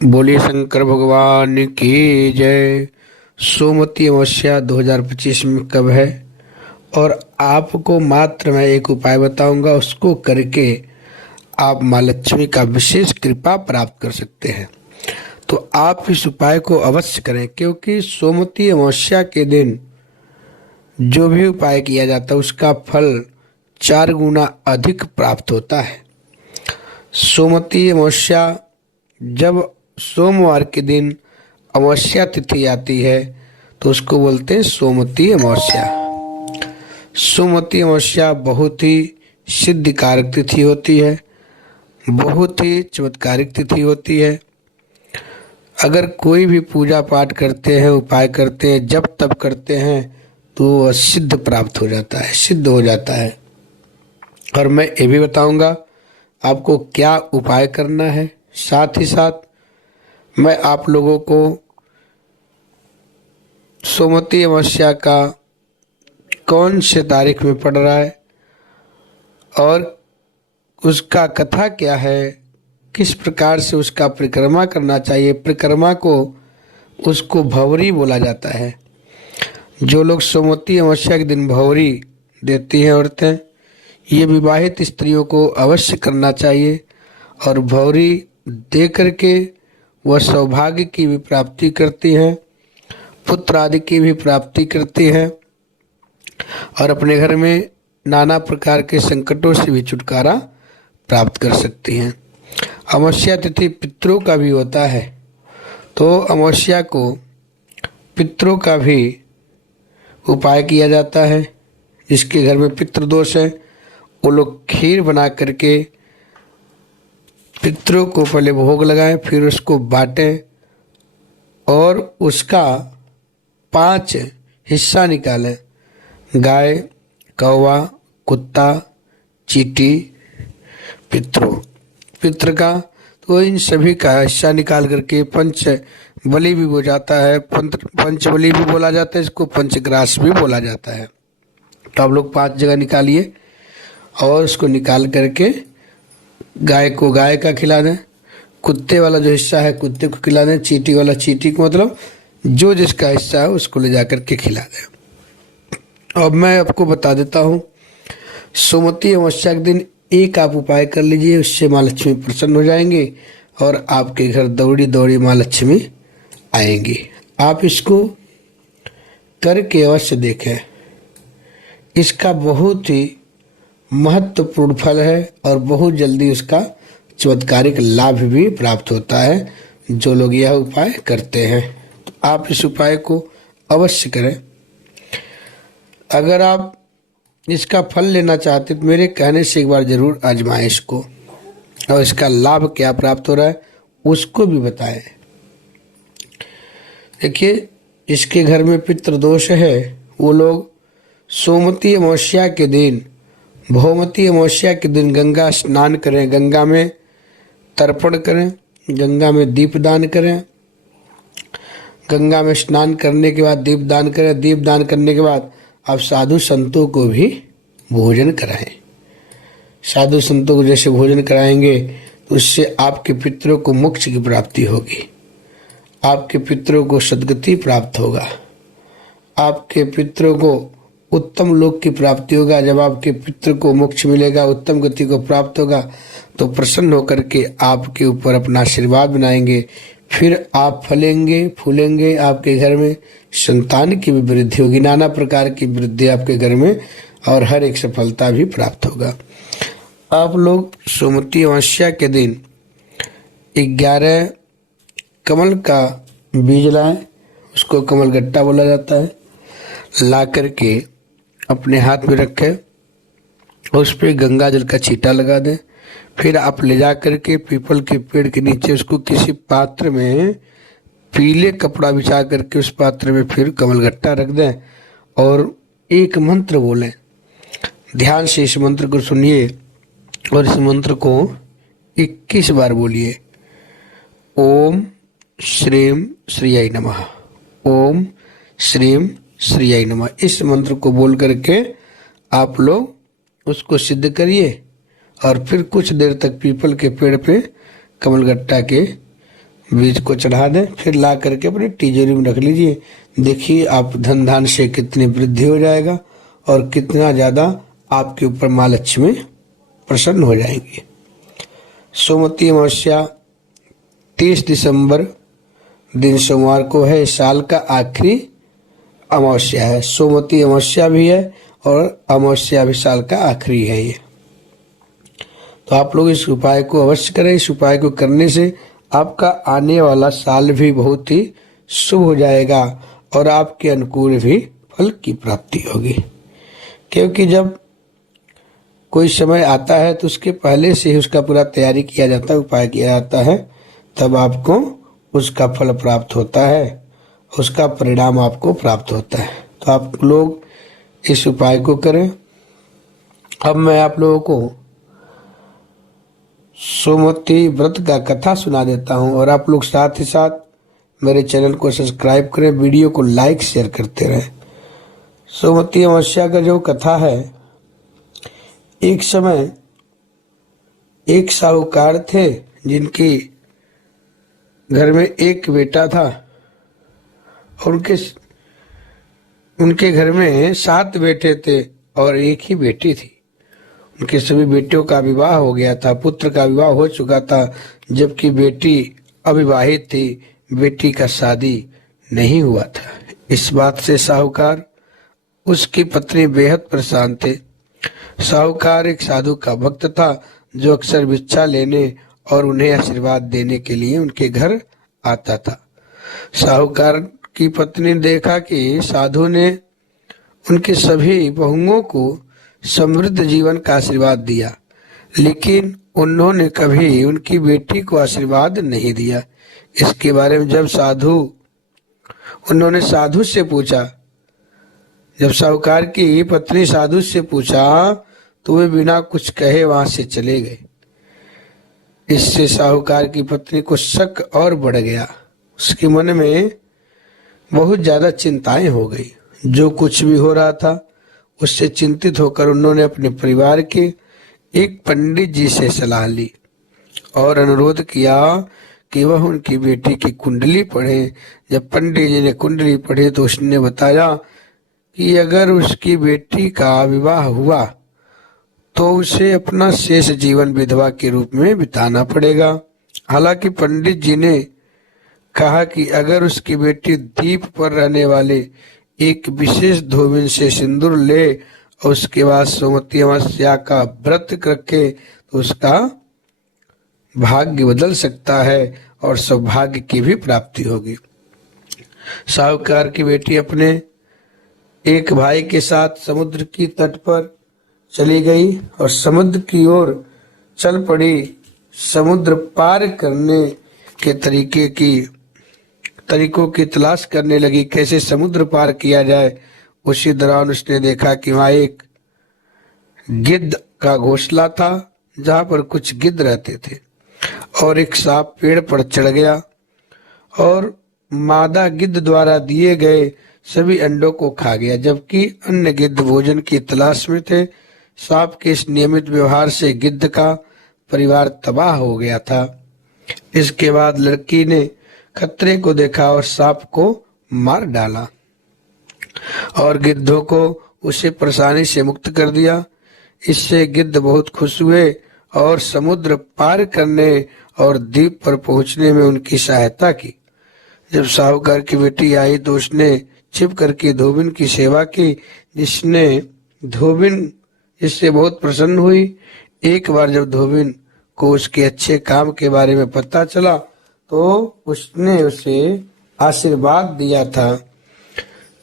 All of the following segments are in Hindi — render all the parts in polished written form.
बोलिए शंकर भगवान की जय। सोमवती अमावस्या 2025 में कब है और आपको मात्र मैं एक उपाय बताऊंगा, उसको करके आप माँ लक्ष्मी का विशेष कृपा प्राप्त कर सकते हैं। तो आप इस उपाय को अवश्य करें, क्योंकि सोमवती अमावस्या के दिन जो भी उपाय किया जाता है उसका फल 4 गुना अधिक प्राप्त होता है। सोमवती अमावस्या, जब सोमवार के दिन अमावस्या तिथि आती है तो उसको बोलते हैं सोमवती अमावस्या। सोमवती अमावस्या बहुत ही सिद्धिकारक तिथि होती है, बहुत ही चमत्कारिक तिथि होती है। अगर कोई भी पूजा पाठ करते हैं, उपाय करते हैं, जब तब करते हैं तो वह सिद्ध प्राप्त हो जाता है, सिद्ध हो जाता है। और मैं ये भी बताऊंगा आपको क्या उपाय करना है। साथ ही साथ मैं आप लोगों को सोमवती अमावस्या का कौन से तारीख में पड़ रहा है और उसका कथा क्या है, किस प्रकार से उसका परिक्रमा करना चाहिए। परिक्रमा को उसको भंवरी बोला जाता है। जो लोग सोमवती अमावस्या के दिन भंवरी देती हैं औरतें, ये विवाहित स्त्रियों को अवश्य करना चाहिए। और भंवरी दे करके वह सौभाग्य की भी प्राप्ति करती हैं, पुत्र आदि की भी प्राप्ति करती हैं और अपने घर में नाना प्रकार के संकटों से भी छुटकारा प्राप्त कर सकती हैं। अमावस्या तिथि पितरों का भी होता है, तो अमावस्या को पितरों का भी उपाय किया जाता है। जिसके घर में पितृदोष है वो लोग खीर बना करके पितरों को पहले भोग लगाएं, फिर उसको बांटें और उसका 5 हिस्सा निकालें। गाय, कौवा, कुत्ता, चींटी, पितृ का, तो इन सभी का हिस्सा निकाल करके पंच बलि भी हो जाता है, पंच बलि भी बोला जाता है, इसको पंचग्रास भी बोला जाता है। तो आप लोग 5 जगह निकालिए और उसको निकाल करके गाय को गाय का खिला दें, कुत्ते वाला जो हिस्सा है कुत्ते को खिला दें, चींटी वाला चींटी को, मतलब जो जिसका हिस्सा है उसको ले जा करके खिला दें। अब मैं आपको बता देता हूँ, सोमवती अमावस्या के दिन एक आप उपाय कर लीजिए, उससे माँ लक्ष्मी प्रसन्न हो जाएंगे और आपके घर दौड़ी दौड़ी माँ लक्ष्मी आएंगी। आप इसको करके अवश्य देखें, इसका बहुत ही महत्वपूर्ण फल है और बहुत जल्दी उसका चमत्कारिक लाभ भी प्राप्त होता है जो लोग यह उपाय करते हैं। तो आप इस उपाय को अवश्य करें। अगर आप इसका फल लेना चाहते तो मेरे कहने से एक बार जरूर आजमाएं इसको, और इसका लाभ क्या प्राप्त हो रहा है उसको भी बताएं। देखिए, इसके घर में पितृदोष है वो लोग सोमवती अमावस्या के दिन, भौमती अमावस्या के दिन गंगा स्नान करें, गंगा में तर्पण करें, गंगा में दीपदान करें। गंगा में स्नान करने के बाद दीपदान करें। दीपदान करने के बाद आप साधु संतों को भी भोजन कराएं। साधु संतों को जैसे भोजन कराएंगे तो उससे आपके पितरों को मोक्ष की प्राप्ति होगी, आपके पितरों को सद्गति प्राप्त होगा, आपके पितरों को उत्तम लोक की प्राप्ति होगा। जब आपके पितृ को मोक्ष मिलेगा, उत्तम गति को प्राप्त होगा, तो प्रसन्न होकर के आपके ऊपर अपना आशीर्वाद बनाएंगे। फिर आप फलेंगे फूलेंगे, आपके घर में संतान की भी वृद्धि होगी, नाना प्रकार की वृद्धि आपके घर में, और हर एक सफलता भी प्राप्त होगा। आप लोग सोमवती अमावस्या के दिन 11 कमल का बीज लाएं, उसको कमल गट्टा बोला जाता है, ला करके अपने हाथ में रखें, उस पर गंगा जल का छींटा लगा दें। फिर आप ले जा करके पीपल के पेड़ के नीचे उसको किसी पात्र में पीले कपड़ा बिछा करके उस पात्र में फिर कमलगट्टा रख दें और एक मंत्र बोलें। ध्यान से इस मंत्र को सुनिए और इस मंत्र को 21 बार बोलिए। ओम श्रीम श्रीयाय नमः, ओम श्रीम श्रीयाय नमः। इस मंत्र को बोल करके आप लोग उसको सिद्ध करिए और फिर कुछ देर तक पीपल के पेड़ पे कमलगट्टा के बीज को चढ़ा दें, फिर ला करके अपनी तिजोरी में रख लीजिए। देखिए आप धन धान से कितनी वृद्धि हो जाएगा और कितना ज़्यादा आपके ऊपर माँ लक्ष्मी प्रसन्न हो जाएंगी। सोमवती अमावस्या 30 दिसंबर दिन सोमवार को है। साल का आखिरी अमावस्या है। सोमवती अमावस्या भी है और अमावस्या भी साल का आखिरी है ये। तो आप लोग इस उपाय को अवश्य करें। इस उपाय को करने से आपका आने वाला साल भी बहुत ही शुभ हो जाएगा और आपके अनुकूल भी फल की प्राप्ति होगी। क्योंकि जब कोई समय आता है तो उसके पहले से ही उसका पूरा तैयारी किया जाता है, उपाय किया जाता है, तब आपको उसका फल प्राप्त होता है, उसका परिणाम आपको प्राप्त होता है। तो आप लोग इस उपाय को करें। अब मैं आप लोगों को सोमवती व्रत का कथा सुना देता हूं और आप लोग साथ ही साथ मेरे चैनल को सब्सक्राइब करें, वीडियो को लाइक शेयर करते रहें। सोमवती अमावस्या का जो कथा है, एक समय एक साहूकार थे जिनकी घर में एक बेटा था और उनके घर में 7 बेटे थे और एक ही बेटी थी। उनके सभी बेटियों का विवाह हो गया था, पुत्र का विवाह हो चुका था, जबकि बेटी अविवाहित थी, बेटी का शादी नहीं हुआ था। इस बात से साहूकार, उसकी पत्नी बेहद परेशान थे। साहूकार एक साधु का भक्त था जो अक्सर भिक्षा लेने और उन्हें आशीर्वाद देने के लिए उनके घर आता था। साहूकार की पत्नी ने देखा कि साधु ने उनके सभी बहुओं को समृद्ध जीवन का आशीर्वाद दिया, लेकिन उन्होंने कभी उनकी बेटी को आशीर्वाद नहीं दिया। इसके बारे में जब उन्होंने साधु से पूछा, जब साहूकार की पत्नी साधु से पूछा तो वे बिना कुछ कहे वहां से चले गए। इससे साहूकार की पत्नी को शक और बढ़ गया। उसके मन में बहुत ज्यादा चिंताएं हो गई। जो कुछ भी हो रहा था उससे चिंतित होकर उन्होंने अपने परिवार के एक पंडित जी से सलाह ली और अनुरोध किया कि वह उनकी बेटी की कुंडली पढ़े। जब पंडित जी ने कुंडली पढ़ी तो उसने बताया कि अगर उसकी बेटी का विवाह हुआ तो उसे अपना शेष जीवन विधवा के रूप में बिताना पड़ेगा। हालांकि पंडित जी ने कहा कि अगर उसकी बेटी द्वीप पर रहने वाले एक विशेष धोबिन से सिंदूर ले और उसके बाद सोमवती अमावस्या का व्रत रखे तो उसका भाग्य बदल सकता है और सौभाग्य की भी प्राप्ति होगी। साहूकार की बेटी अपने एक भाई के साथ समुद्र की तट पर चली गई और समुद्र की ओर चल पड़ी। समुद्र पार करने के तरीकों की तलाश करने लगी, कैसे समुद्र पार किया जाए। उसी दौरान उसने देखा कि वहां एक गिद्ध का घोंसला था जहां पर कुछ गिद्ध रहते थे और एक सांप पेड़ पर चढ़ गया और मादा गिद्ध द्वारा दिए गए सभी अंडों को खा गया, जबकि अन्य गिद्ध भोजन की तलाश में थे। सांप के इस नियमित व्यवहार से गिद्ध का परिवार तबाह हो गया था। इसके बाद लड़की ने खतरे को देखा और सांप को मार डाला और गिद्धों को उसे परेशानी से मुक्त कर दिया। इससे गिद्ध बहुत खुश हुए और समुद्र पार करने और द्वीप पर पहुंचने में उनकी सहायता की। जब साहूकार की बेटी आई तो उसने छिप करके धोबिन की सेवा की, जिससे बहुत प्रसन्न हुई। एक बार जब धोबिन को उसके अच्छे काम के बारे में पता चला तो उसने उसे आशीर्वाद दिया था।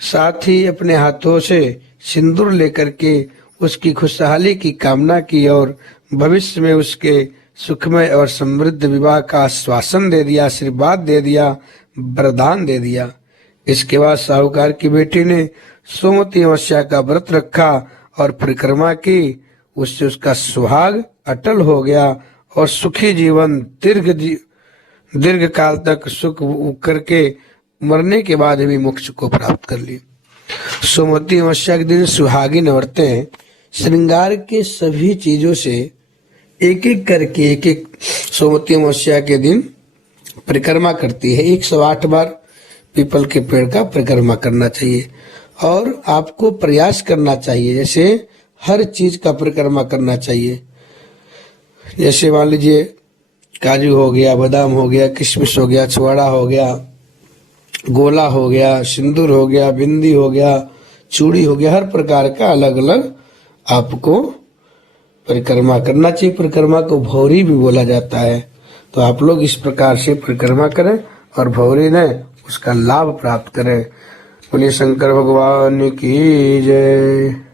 साथ ही अपने हाथों से सिंदूर लेकर के उसकी खुशहाली की कामना की और भविष्य में उसके सुखमय और समृद्ध विवाह का आश्वासन दे दिया, आशीर्वाद दे दिया, वरदान दे दिया। इसके बाद साहूकार की बेटी ने सोमवती अमावस्या का व्रत रखा और परिक्रमा की। उससे उसका सुहाग अटल हो गया और सुखी जीवन दीर्घ काल तक सुख करके मरने के बाद भी मोक्ष को प्राप्त कर ली। सोमवती अमावस्या के दिन सुहागिन औरतें श्रृंगार के सभी चीजों से एक एक करके सोमवती अमावस्या के दिन परिक्रमा करती है। 108 बार पीपल के पेड़ का परिक्रमा करना चाहिए और आपको प्रयास करना चाहिए, जैसे हर चीज का परिक्रमा करना चाहिए। जैसे मान लीजिए काजू हो गया, बादाम हो गया, किशमिश हो गया, छुआड़ा हो गया, गोला हो गया, सिंदूर हो गया, बिंदी हो गया, चूड़ी हो गया, हर प्रकार का अलग अलग आपको परिक्रमा करना चाहिए। परिक्रमा को भौरी भी बोला जाता है। तो आप लोग इस प्रकार से परिक्रमा करें और भौरी ने उसका लाभ प्राप्त करें। बोलिए शंकर भगवान की जय।